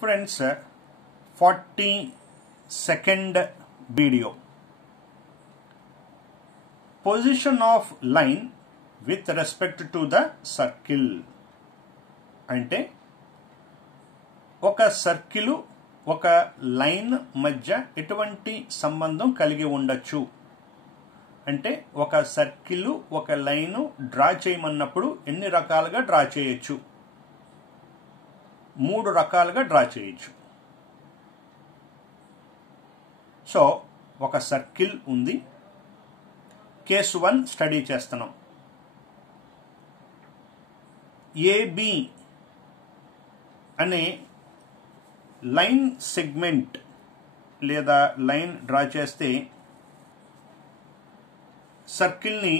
Friends, 42nd video. Position of line with respect to the circle. అంటే ఒక circle ఒక line మధ్య ఎటువంటి సంబంధం కలిగి ఉండొచ్చు అంటే ఒక సర్కిల్ ఒక లైన్ డ్రా చేయమన్నప్పుడు ఎన్ని రకాలుగా డ్రా చేయొచ్చు? 3 రకాలుగా డ్రా చేయొచ్చు. సో ఒక సర్కిల్ ఉంది. కేసు 1 స్టడీ చేస్తున్నాం. ఏబి అనే లైన్ సెగ్మెంట్ లేదా లైన్ డ్రా చేస్తే సర్కిల్ని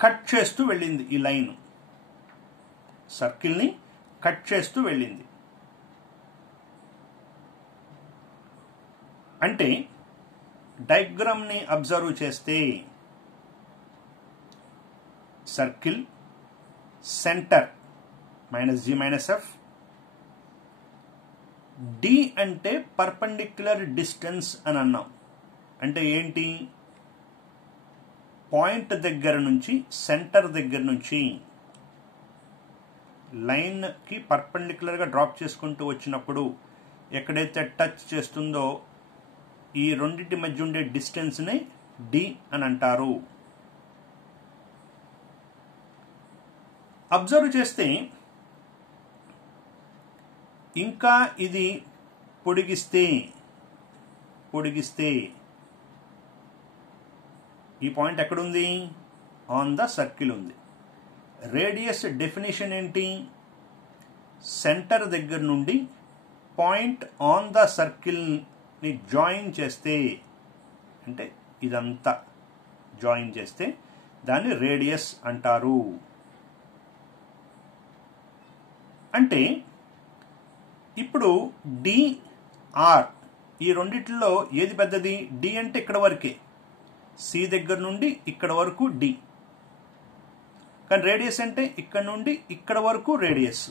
కట్ చేస్తూ వెళ్ళింది. ఈ లైన్ సర్కిల్ని కట్ చేస్తూ వెళ్ళింది. అంటే డయాగ్రామ్ని అబ్జర్వ్ చేస్తే సర్కిల్ సెంటర్ -g-f, d అంటే పర్పెండిక్యులర్ డిస్టెన్స్ అని అన్నాం. అంటే ఏంటి? పాయింట్ దగ్గర నుంచి సెంటర్ దగ్గర నుంచి లైన్కి పర్పెండిక్యులర్గా డ్రాప్ చేసుకుంటూ వచ్చినప్పుడు ఎక్కడైతే టచ్ చేస్తుందో ఈ రెండింటి మధ్య ఉండే డిస్టెన్స్ని d అని అంటారు. అబ్జర్వ్ చేస్తే ఇంకా ఇది పొడిగిస్తే ఈ పాయింట్ ఎక్కడుంది? ఆన్ ద సర్కిల్ ఉంది. రేడియస్ డెఫినేషన్ ఏంటి? సెంటర్ దగ్గర నుండి పాయింట్ ఆన్ ద సర్కిల్ని జాయిన్ చేస్తే అంటే ఇదంతా జాయిన్ చేస్తే దాన్ని రేడియస్ అంటారు. అంటే ఇప్పుడు డిఆర్ ఈ రెండిట్లో ఏది పెద్దది? డి అంటే ఇక్కడ వరకే, సి దగ్గర నుండి ఇక్కడ వరకు డి. కానీ రేడియస్ అంటే ఇక్కడ నుండి ఇక్కడ వరకు రేడియస్.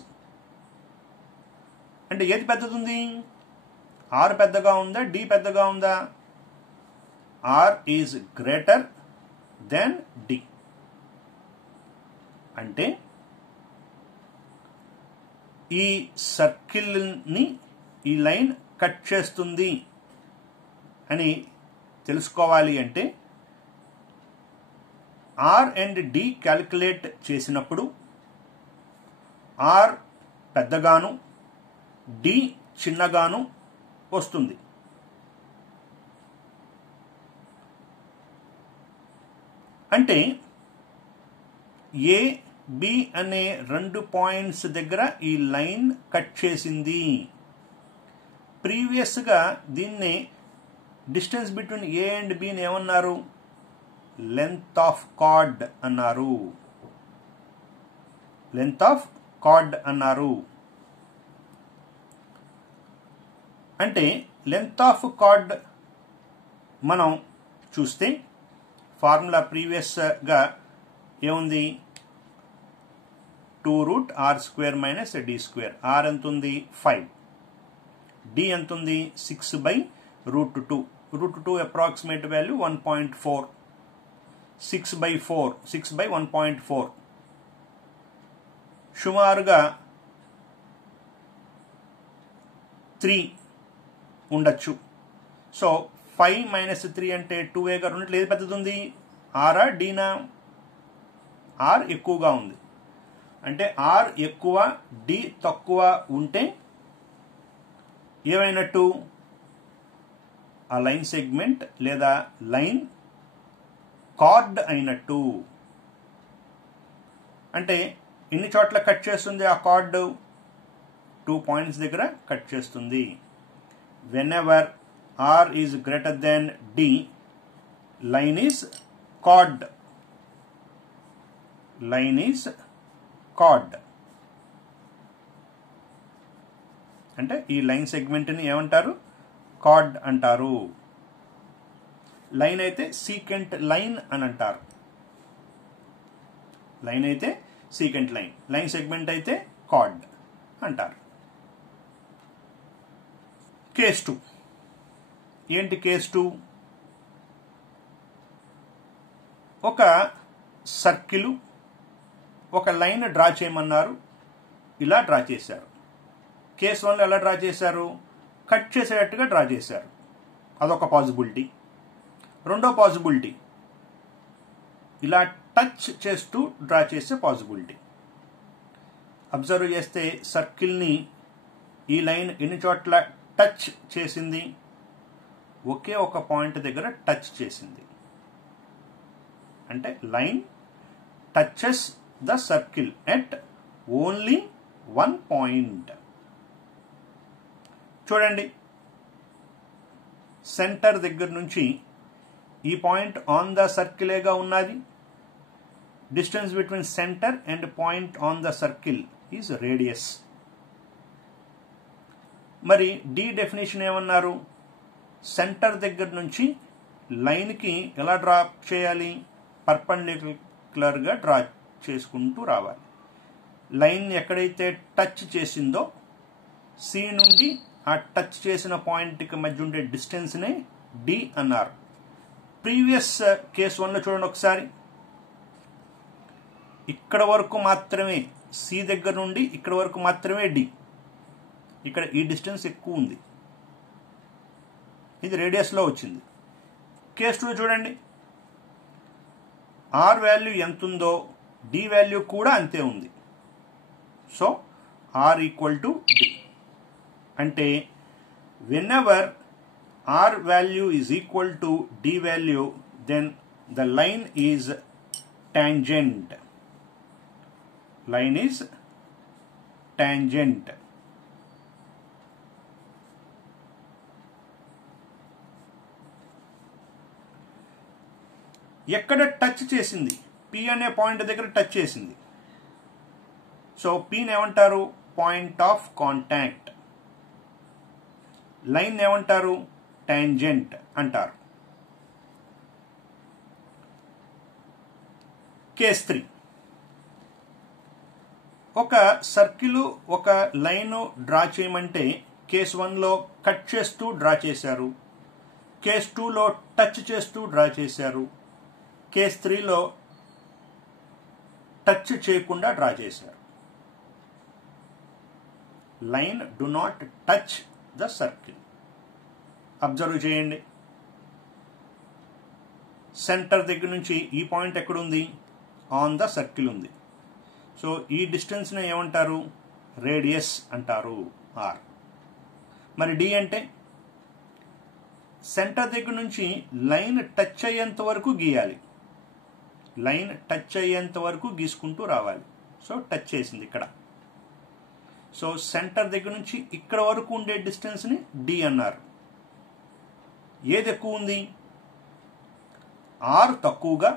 అంటే ఏది పెద్దది ఉంది? ఆర్ పెద్దగా ఉందా, డి పెద్దగా ఉందా? R is greater than D. అంటే ఈ సర్కిల్ని ఈ లైన్ కట్ చేస్తుంది అని తెలుసుకోవాలి అంటే ఆర్ అండ్ డి క్యాలిక్యులేట్ చేసినప్పుడు ఆర్ పెద్దగాను డి చిన్నగాను వస్తుంది. అంటే ఏ బి అనే 2 పాయింట్స్ దగ్గర ఈ లైన్ కట్ చేసింది. ప్రీవియస్గా దీన్ని డిస్టెన్స్ బిట్వీన్ ఏ అండ్ బిని ఏమన్నారు? లెంత్ ఆఫ్ కార్డ్ అన్నారు. అంటే లెంత్ ఆఫ్ కార్డ్ మనం చూస్తే ఫార్ములా ప్రీవియస్గా ఏముంది? 2√r² - d². r ఎంత ఉంది? 5. d ఎంత ఉంది? 6/√2. √2 అప్రాక్సిమేట్ వాల్యూ 1.4. 6/1.4 సుమారుగా 3 ఉండొచ్చు. సో 5 - 3 అంటే 2a. రెండిట్లో ఏది పెద్దది ఉంది? ఆరా డీనా? ఆర్ ఎక్కువగా ఉంది. అంటే ఆర్ ఎక్కువ డి తక్కువ ఉంటే ఏమైనట్టు? ఆ లైన్ సెగ్మెంట్ లేదా లైన్ కార్డ్ అయినట్టు. అంటే ఎన్ని చోట్ల కట్ చేస్తుంది ఆ కార్డ్? 2 పాయింట్స్ దగ్గర కట్ చేస్తుంది. Whenever R is greater than D, line is chord. అంటే ఈ లైన్ సెగ్మెంట్ని ఏమంటారు? కార్డ్ అంటారు. లైన్ అయితే సీకెంట్ లైన్ అని అంటారు. లైన్ సెగ్మెంట్ అయితే కార్డ్ అంటారు. కేస్ 2. ఏంటి కేస్ 2? ఒక సర్కిల్, ఒక లైన్ డ్రా చేయమన్నారు, ఇలా డ్రా చేశారు. కేస్ 1లో ఎలా డ్రా చేశారు? కట్ చేసేటట్టుగా డ్రా చేశారు, అదొక పాసిబిలిటీ. రెండో పాసిబిలిటీ, ఇలా టచ్ చేస్తూ డ్రా చేసే పాసిబిలిటీ. అబ్జర్వ్ చేస్తే సర్కిల్ని ఈ లైన్ ఎన్ని చోట్ల టచ్ చేసింది? ఒకే ఒక పాయింట్ దగ్గర టచ్ చేసింది. అంటే line touches the circle at only one point. చూడండి, సెంటర్ దగ్గర నుంచి ఈ పాయింట్ ఆన్ ద సర్కిలేగా ఉన్నది. Distance between centre and point on the circle is radius. మరి డి డెఫినేషన్ ఏమన్నారు? సెంటర్ దగ్గర నుంచి లైన్కి ఎలా డ్రా చేయాలి? పర్పెండిక్యులర్గా డ్రా చేసుకుంటూ రావాలి. లైన్ ఎక్కడైతే టచ్ చేసిందో సి నుండి ఆ టచ్ చేసిన పాయింట్కి మధ్య ఉండే డిస్టెన్స్నే డి అన్నారు. ప్రీవియస్ కేస్ 1లో చూడండి ఒకసారి, ఇక్కడ వరకు మాత్రమే సి దగ్గర నుండి ఇక్కడ వరకు మాత్రమే డి. ఇక్కడ ఈ డిస్టెన్స్ ఎక్కువ ఉంది, ఇది రేడియస్లో వచ్చింది. కేస్ 2 చూడండి, ఆర్ వాల్యూ ఎంత ఉందో డి వాల్యూ కూడా అంతే ఉంది. So R equal to D. అంటే whenever R value is equal to D value, then the line is tangent. Line is tangent. ఎక్కడ టచ్ చేసింది? P అనే పాయింట్ దగ్గర టచ్ చేసింది. సో Pని ఏమంటారు? Point of contact. లైన్ ఏమంటారు? టాంజెంట్ అంటారు. Case 3, ఒక సర్కిల్, ఒక లైన్ డ్రా చేయమంటే కేస్ 1లో కట్ చేస్తూ డ్రా చేశారు, కేస్ 2లో టచ్ చేస్తూ డ్రా చేశారు, కేస్ 3లో టచ్ చేయకుండా డ్రా చేశారు. Line do not touch the circle. Observe చేయండి, సెంటర్ దగ్గర నుంచి ఈ పాయింట్ ఎక్కడుంది? ఆన్ ద సర్కిల్ ఉంది. సో ఈ డిస్టెన్స్ని ఏమంటారు? రేడియస్ అంటారు, ఆర్. మరి డి అంటే సెంటర్ దగ్గర నుంచి లైన్ టచ్ అయ్యేంత వరకు గీయాలి. లైన్ టచ్ అయ్యేంత వరకు గీసుకుంటూ రావాలి. సో టచ్ చేసింది ఇక్కడ. సో సెంటర్ దగ్గర నుంచి ఇక్కడ వరకు ఉండే డిస్టెన్స్ని డి అన్నారు. ఏది ఎక్కువ ఉంది? ఆర్ తక్కువగా,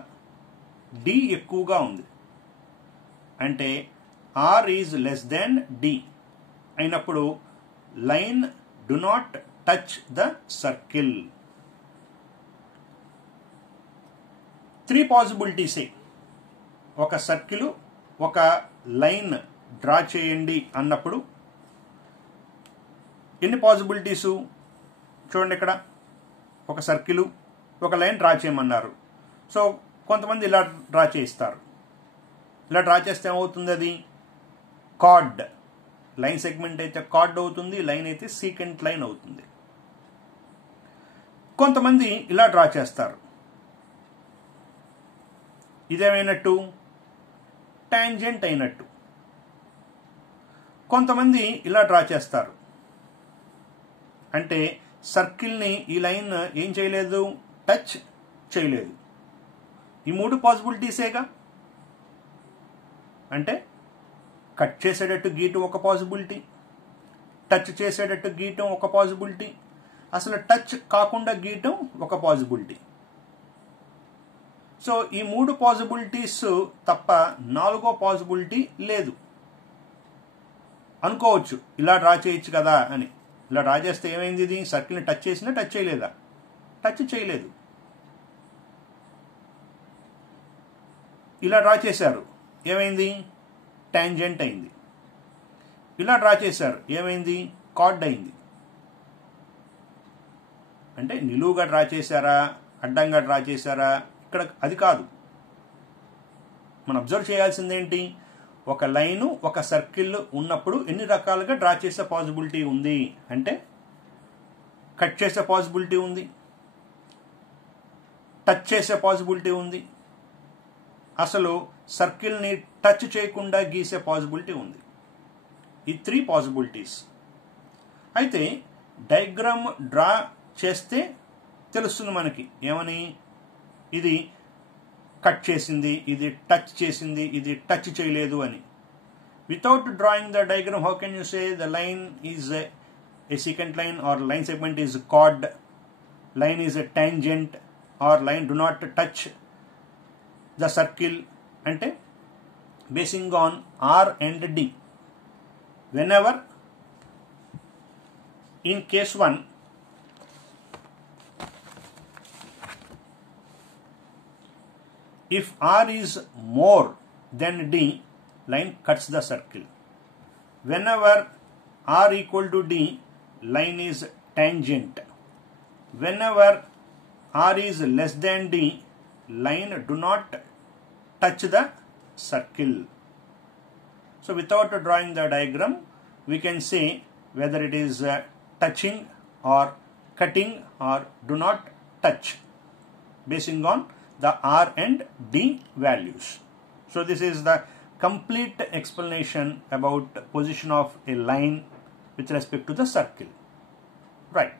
డి ఎక్కువగా ఉంది. అంటే r is less than D అయినప్పుడు line do not touch the circle. 3 పాసిబిలిటీసే. ఒక సర్కిల్, ఒక లైన్ డ్రా చేయండి అన్నప్పుడు ఎన్ని పాసిబిలిటీసు? చూడండి, ఇక్కడ ఒక సర్కిల్, ఒక లైన్ డ్రా చేయమన్నారు. సో కొంతమంది ఇలా డ్రా చేయిస్తారు. ఇలా డ్రా చేస్తే ఏమవుతుంది? అది కార్డ్. లైన్ సెగ్మెంట్ అయితే కార్డ్ అవుతుంది, లైన్ అయితే సీకెంట్ లైన్ అవుతుంది. కొంతమంది ఇలా డ్రా చేస్తారు. ఇదేమైనట్టు? టాంజెంట్ అయినట్టు. కొంతమంది ఇలా డ్రా చేస్తారు. అంటే సర్కిల్ని ఈ లైన్ ఏం చేయలేదు? టచ్ చేయలేదు. ఈ 3 పాసిబిలిటీసేగా. అంటే కట్ చేసేటట్టు గీయటం ఒక పాసిబిలిటీ, టచ్ చేసేటట్టు గీయటం ఒక పాసిబిలిటీ, అసలు టచ్ కాకుండా గీయటం ఒక పాసిబిలిటీ. సో ఈ 3 పాసిబిలిటీస్ తప్ప 4వ పాసిబిలిటీ లేదు. అనుకోవచ్చు ఇలా డ్రా చేయొచ్చు కదా అని. ఇలా డ్రా చేస్తే ఏమైంది? ఇది సర్కిల్ని టచ్ చేసినా టచ్ చేయలేదా? టచ్ చేయలేదు. ఇలా డ్రా చేశారు, ఏమైంది? టాంజెంట్ అయింది. ఇలా డ్రా చేశారు, ఏమైంది? కార్డ్ అయింది. అంటే నిలువుగా డ్రా చేశారా, అడ్డంగా డ్రా చేశారా, ఇక్కడ అది కాదు. మనం అబ్జర్వ్ చేయాల్సింది ఏంటి, ఒక లైను ఒక సర్కిల్ ఉన్నప్పుడు ఎన్ని రకాలుగా డ్రా చేసే పాసిబిలిటీ ఉంది అంటే కట్ చేసే పాసిబిలిటీ ఉంది, టచ్ చేసే పాసిబిలిటీ ఉంది, అసలు సర్కిల్ని టచ్ చేయకుండా గీసే పాసిబిలిటీ ఉంది. ఈ 3 పాసిబిలిటీస్. అయితే డయాగ్రామ్ డ్రా చేస్తే తెలుస్తుంది మనకి ఏమని, ఇది కట్ చేసింది, ఇది టచ్ చేసింది, ఇది టచ్ చేయలేదు అని. Without drawing the diagram how can you say the line is a secant line or line segment is chord, line is a tangent or line do not touch the circle? అంటే basing on R and D. Whenever in case 1 if R is more than D, line cuts the circle. Whenever R equal to D, line is tangent. Whenever R is less than D, line do not touch the circle. So without drawing the diagram, we can say whether it is touching or cutting or do not touch, basing on the R and D values. So this is the complete explanation about position of a line with respect to the circle. Right.